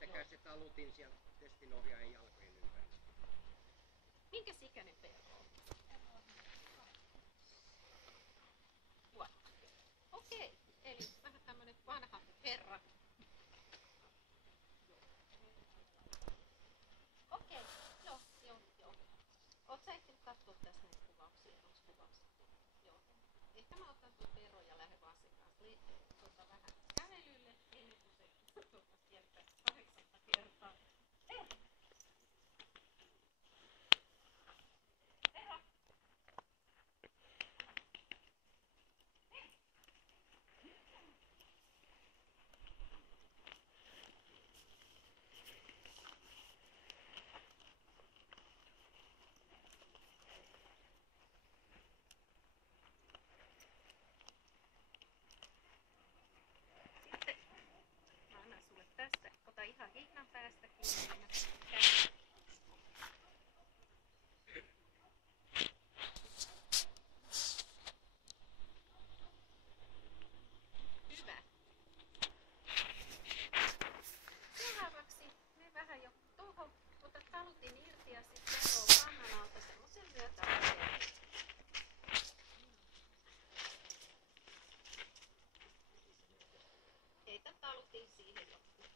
Pistäkää se talutin sieltä testin ohjaajan jalkojen ympärille. Minkäs ikäinen perho on? Vuotta. Okei, eli vähän tämmönen vanha herra. Okei, joo. Oot sä ehtinyt katsoa tässä näitä kuvauksia? Onks kuvaukset? Joo. Ehkä mä otan tuon perron ja lähden vaan sen kanssa vähän kävelylle ennen kuin se kiertää 8 kertaa. Mä annan sulle tästä. Ota ihan hihnan päästä kiinni. Hyvä. Seuraavaksi me vähän jo tuohon. Ota talutin irti ja sitten keroo pannan alta semmosen myötäasennon. Heitä talutin siihen loppuun.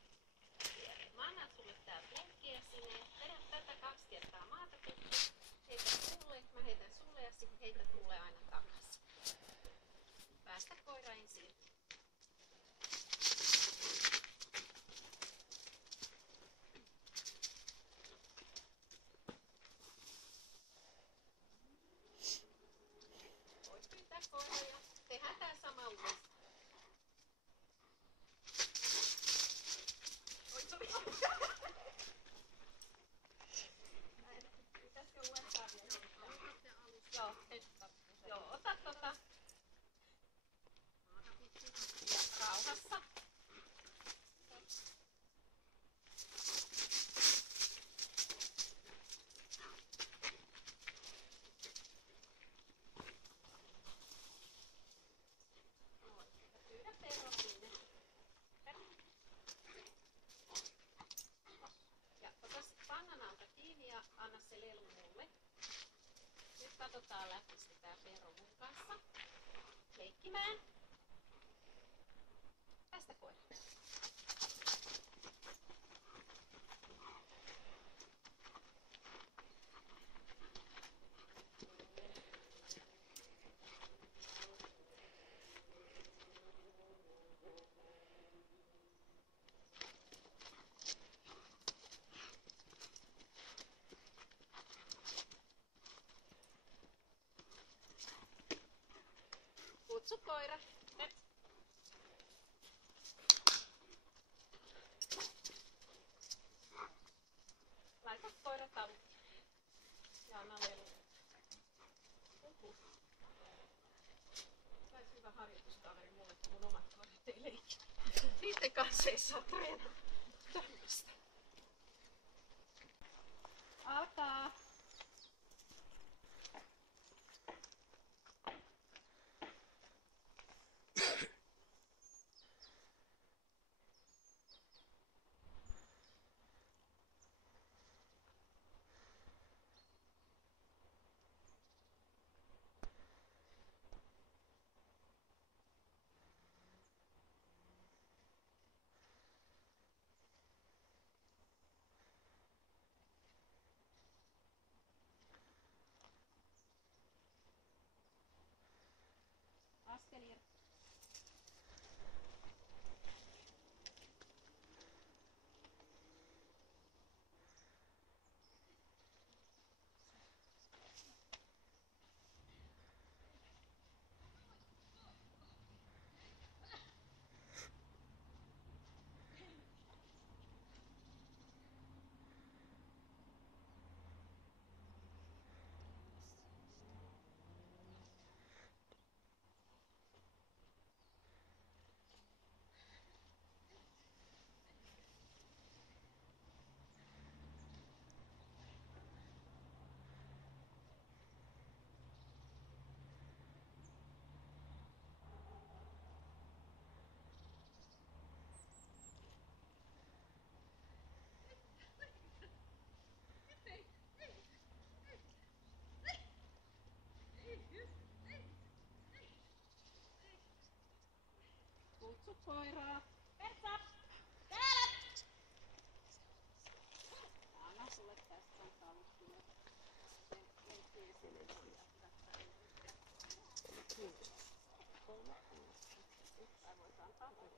Mä annan sulle tää plunkkiesine. Vedä tätä 2 kertaa maata pitkin. Heitä mulle, mä heitän sulle ja sitten heität mulle aina takaisin. Päästä koira ensin. Voit pyytää koira ja tehdään tää sama uudestaan. Pitäisikö uudestaan vielä? Joo, ota tota. Rauhassa. Pyydä perro sinne. Ja ota sit pannan alta kiinni ja anna se lelu mulle. Nyt katsotaan läpi sitä perro mun kanssa. Leikkimään. Päästä koira. Kutsu koira. Laita koira talutin. Ja anna lelu. Saisi hyvä harjoituskaveri mulle, kun mun omat koirat ei leikki. Niiden kanssa ei saa treenata tämmöstä. Alkaa. Kutsu koiraa. Persa! Täällä! Anna sulle tästä on taluttu. Se löytyy sinne. Tai voisi antaa mulle.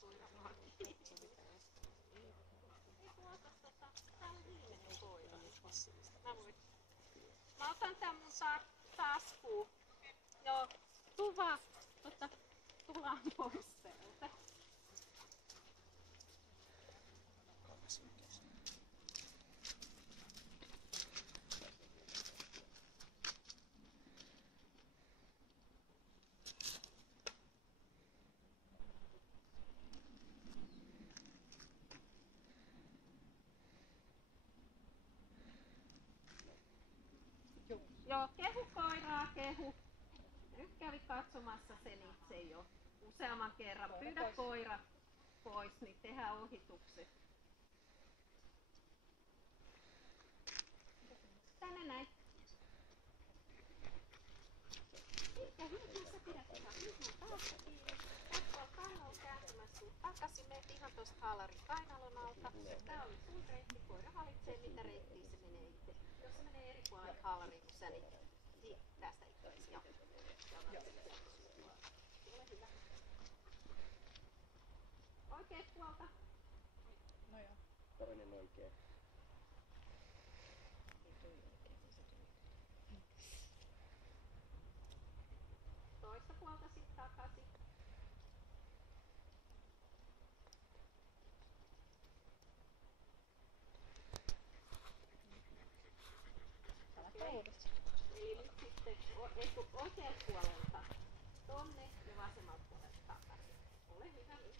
Koira vaan. Ei tuota, tää on viimeinen koira. Mä otan tän mun taskuun. Joo, tuu vaan. Tullaan pois sieltä. Joo, kehu koiraa, kehu. Nyt kävi katsomassa sen itse jo useamman kerran. Pyydä koira pois, niin tehdään ohitukset. Tänne näin. Eikä hyvin, sä pidät ihan hyvin päästä kiinni. Katsoa kannalla kääntämässä sun takaisin. Meet ihan tosta haalarin kainalon alta. Tää oli sun reitti. Koira valitsee mitä reittiä se menee itse. Jos se menee eri puolelle haalariin kuin sä, niin tästä itse. Joo. Ole hyvä. Oikeet puolta. No joo. Toinen oikein. Toista puolta sit takaisin. Okay. Eli nyt sitten oikealta puolelta tonne ja vasemmalta puolelta takaisin. Ole hyvä nyt.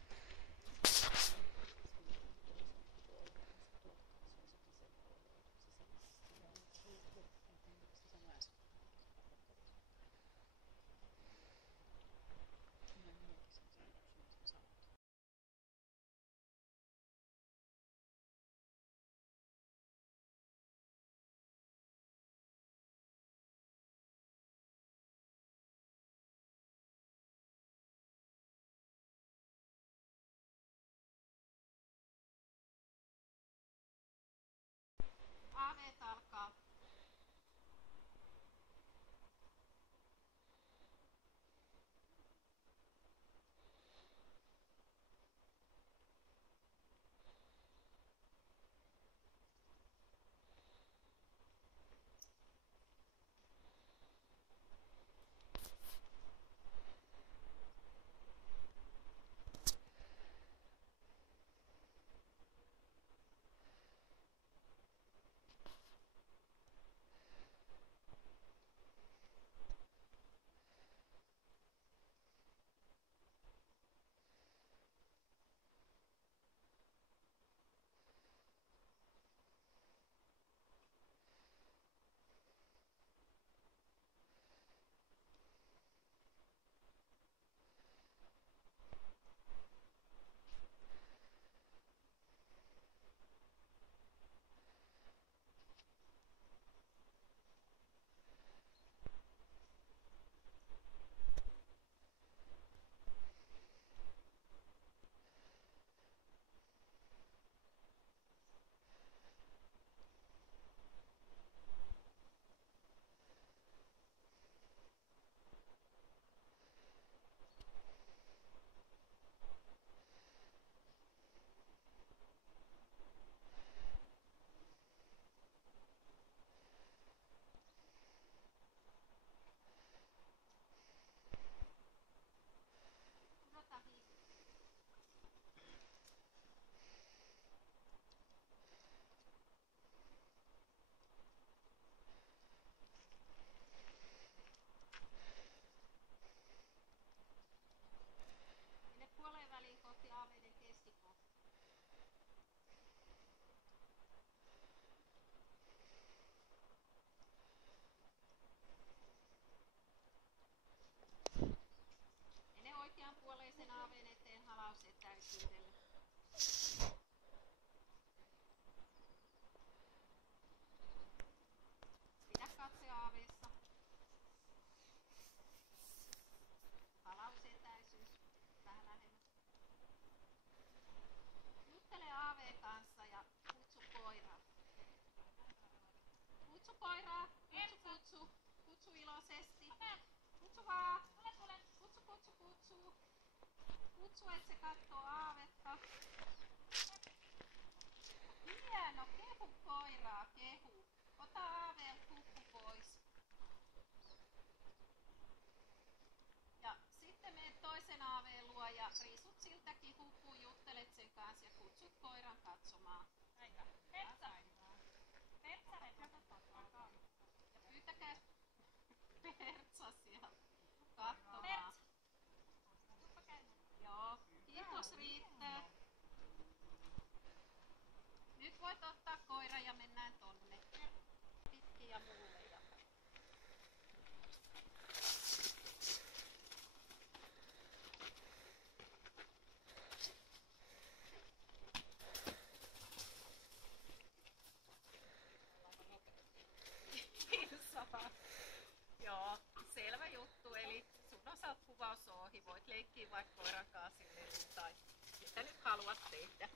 koiraa. Kutsu iloisesti. Kutsu vaan. Kutsu. Kutsu, et se kattoo aavetta. Hieno, kehu koiraa, kehu. Ota aaveelta huppu pois. Ja sitten menet toisen aaveen luo ja riisut siltäkin huppuun, juttelet sen kanssa ja kutsut koiran katsomaan. Ja pyytäkää Pertsa sieltä katsomaan. Joo, kiitos riittää. Nyt voit ottaa koira ja mennään tonne. Pitkin ja mulle. Joo, selvä juttu. Eli sun osalta kuvaus on ohi. Voit leikkiä vaikka koiran kanssa silleen tai mitä nyt haluat tehdä.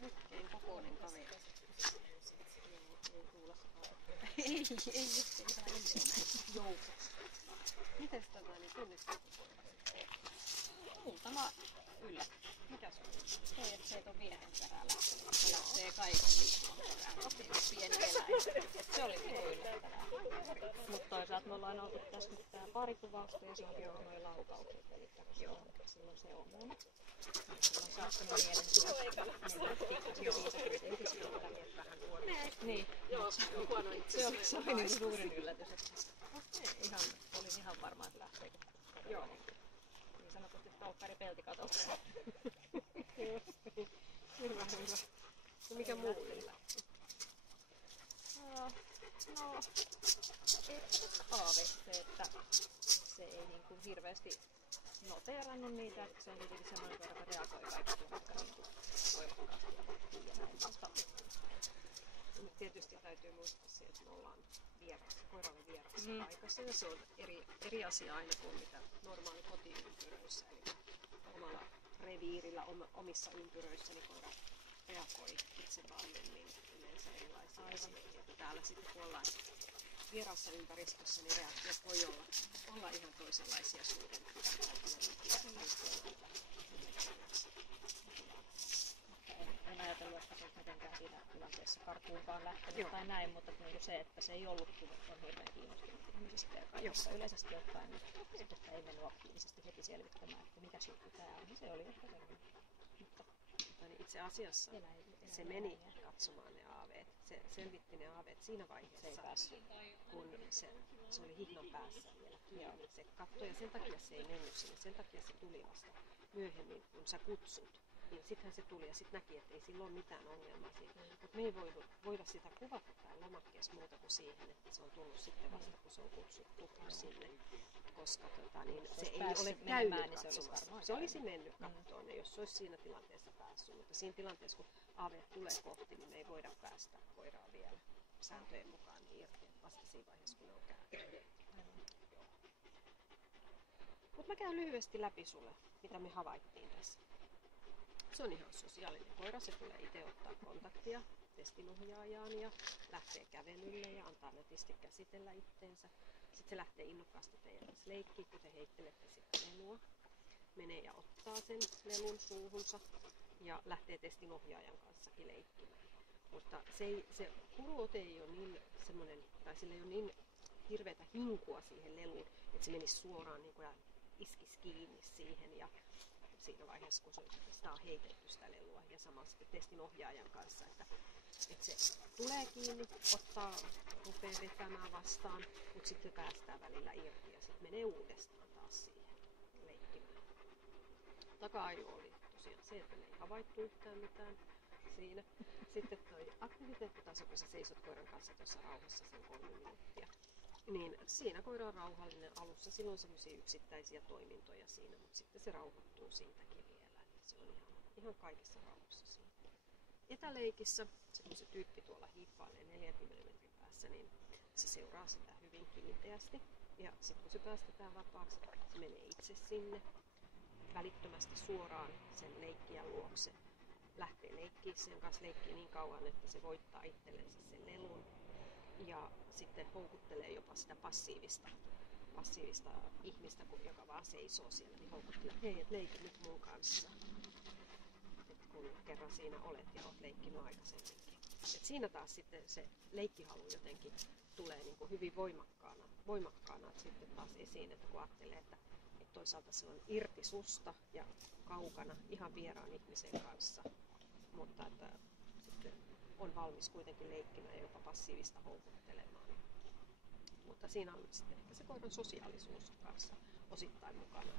Mukkeen kokoinen kaveri. Ei joukossa. Mites niin tunnistatko koira? Muutama yllä. Mikä se on? Se, että se on vienen perään lähtenyt. Se lähtee kaiken liikkeen perään. Pieni eläin. Se oli minun yllättävää. Mutta toisaalta me ollaan oltu tässä nyt tää parikuvausta ja se on jo noin laukaukset. Eli silloin se on muuna. Silloin saattanut niin. Joo, se oli niin suurin yllätys. Olin ihan varma, että lähteekö. Joo. Niin sanotusti tolppari peltikatolta. Hyvä. No mikä muu yllätti? No, ei aave se, että se ei niin kuin hirveästi noteerannut niitä, että se on jotenkin semmoinen koira, joka reagoi kaikki vaikka niin kuin voimakkaasti ja vahtiin ja näin. Mutta tietysti täytyy muistaa se, että me ollaan koiralle vierassa paikassa ja se on eri asia aina kuin mitä normaali kotiympyröissä. Eli omalla reviirillä, omissa ympyröissäni koira reagoi itse valmiimmin yleensä erilaisiin asioihin. Ja täällä sitten kun ollaan vieraassa ympäristössä, niin reaktiot voi olla ihan toisenlaisia suurempia. En ajatellut, että se mitenkään siinä tilanteessa karkuunkaan lähtenyt tai näin, mutta niin se, että se ei ollut on hirveän kiinnostunut ihmisistä ja kaikesta yleisesti ottaen, että ei mennyt aktiivisesti heti selvittämään, että mikä juttu tämä on, niin se oli ehkä semmoinen. Niin itse asiassa se meni katsomaan ne aaveet, se selvitti ne aaveet siinä vaiheessa, kun se oli hihnon päässä vielä kiinni. Se katsoi ja sen takia se ei mennyt sinne, sen takia se tuli vasta myöhemmin, kun sä kutsut. Niin sittenhän se tuli ja sitten näki, että ei sillä ole mitään ongelmaa siinä. Mutta me ei voida sitä kuvata täällä lomakkeessa muuta kuin siihen, että se on tullut sitten vasta, kun se on kutsuttu sinne. Koska se ei ole käynyt katsomassa. Se olisi mennyt kattoon, ja jos se olisi siinä tilanteessa päässyt. Mutta siinä tilanteessa, kun aaveet tulee kohti, niin me ei voida päästä koiraa vielä sääntöjen mukaan niin irti. Vasta siinä vaiheessa, kun ne on käynyt. Mutta mä käyn lyhyesti läpi sulle, mitä me havaittiin tässä. Se on ihan sosiaalinen koira, se tulee itse ottaa kontaktia testinohjaajaan ja lähtee kävelylle ja antaa nätisti käsitellä itteensä. Sitten se lähtee innokkaasti teidän kanssa leikkiin, kun te heittelette sitä lelua. Menee ja ottaa sen lelun suuhunsa ja lähtee testinohjaajan kanssakin leikkimään. Mutta se kuruote ei ole niin semmoinen, tai sillä ei ole niin hirveätä hinkua siihen leluun, että se menisi suoraan niin kuin ja iskisi kiinni siihen. Ja siinä vaiheessa, kun sitä on heitetty sitä lelua ja samassa testinohjaajan kanssa, että se tulee kiinni, rupeaa vetämään vastaan, mutta sitten päästään välillä irti ja sitten menee uudestaan taas siihen leikkimään. Taka-aju oli tosiaan se, että me ei havaittu yhtään mitään siinä. Sitten toi aktiviteettitaso, kun sä seisot koiran kanssa tuossa rauhassa sen 3 minuuttia. Niin siinä koira on rauhallinen alussa, silloin on semmoisia yksittäisiä toimintoja siinä, mutta sitten se rauhoittuu siitäkin vielä, että se on ihan kaikessa rauhassa siinä. Etäleikissä, kun se tyyppi tuolla hiippailee 40 metrin päässä, niin se seuraa sitä hyvin kiinteästi. Ja sitten kun se päästetään vapaaksi, se menee itse sinne. välittömästi suoraan sen leikkijän luokse. Lähtee leikkiä sen kanssa, leikkii niin kauan, että se voittaa itsellensä sen lelun. Ja sitten houkuttelee jopa sitä passiivista ihmistä, joka vaan seisoo siellä, niin houkuttelee, että hei, et leiki nyt mun kanssa. Et kun kerran siinä olet ja olet leikkinyt aikaisemminkin. Et siinä taas sitten se leikkihalu jotenkin tulee niin kuin hyvin voimakkaana sitten taas esiin, että kun ajattelee, että toisaalta se on irti susta ja kaukana ihan vieraan ihmisen kanssa, mutta että sitten on valmis kuitenkin leikkimään ja jopa passiivista houkuttelemaan. Mutta siinä on sitten ehkä se koiran sosiaalisuus kanssa osittain mukana,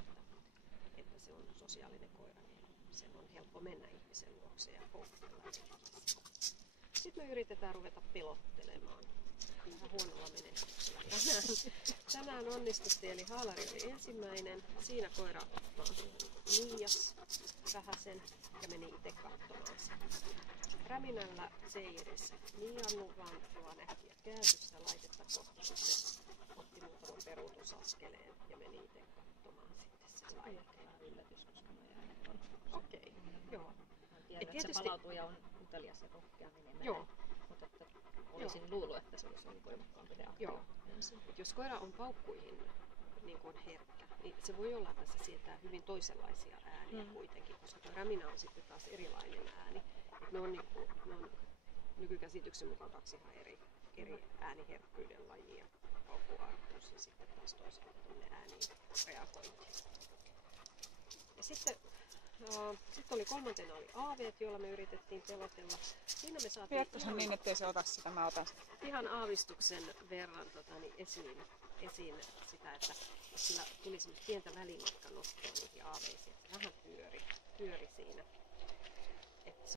että se on sosiaalinen koira, niin sen on helppo mennä ihmisen luokse ja houkutella. Sitten me yritetään ruveta pelottelemaan. Vähän huonolla menestyksellä. Tänään onnistuttiin, eli haalari oli ensimmäinen. Siinä koira niijas vähäsen ja meni itse katsomaan sen. Räminällä se ei edes niiannut, vaan äkkiä kääntyi sitä laitetta kohti. Sitten otti muutaman peruutusaskeleen ja meni itse katsomaan sitten sen laitteen. Yllätys, koska mä jäin tuon. Okei, joo. Tiedän, että se palautuu ja on utelias ja rohkea menemään. Joo. Mutta että olisin luullut, että se olisi ollut voimakkaampi reaktio. Jos koira on paukkuihin niin kuin herkkä, niin se voi olla, että se sietää hyvin toisenlaisia ääniä kuitenkin, koska tuo räminä on sitten taas erilainen ääni. Ne on nykykäsityksen mukaan kaksi ihan eri ääniherkkyyden lajia, paukkuarkuus ja sitten taas toisaalta ääniin reagointi. Ja sitten oli kolmantena oli aaveet, joilla me yritettiin pelotella. Siinä me saatiin Pidätkö niin, ettei se ota sitä, mä otan sitä. Ihan aavistuksen verran esiin sitä, että sillä tuli semmoista pientä välimatkan nostoa niihin aaveisiin, että se vähän pyöri siinä.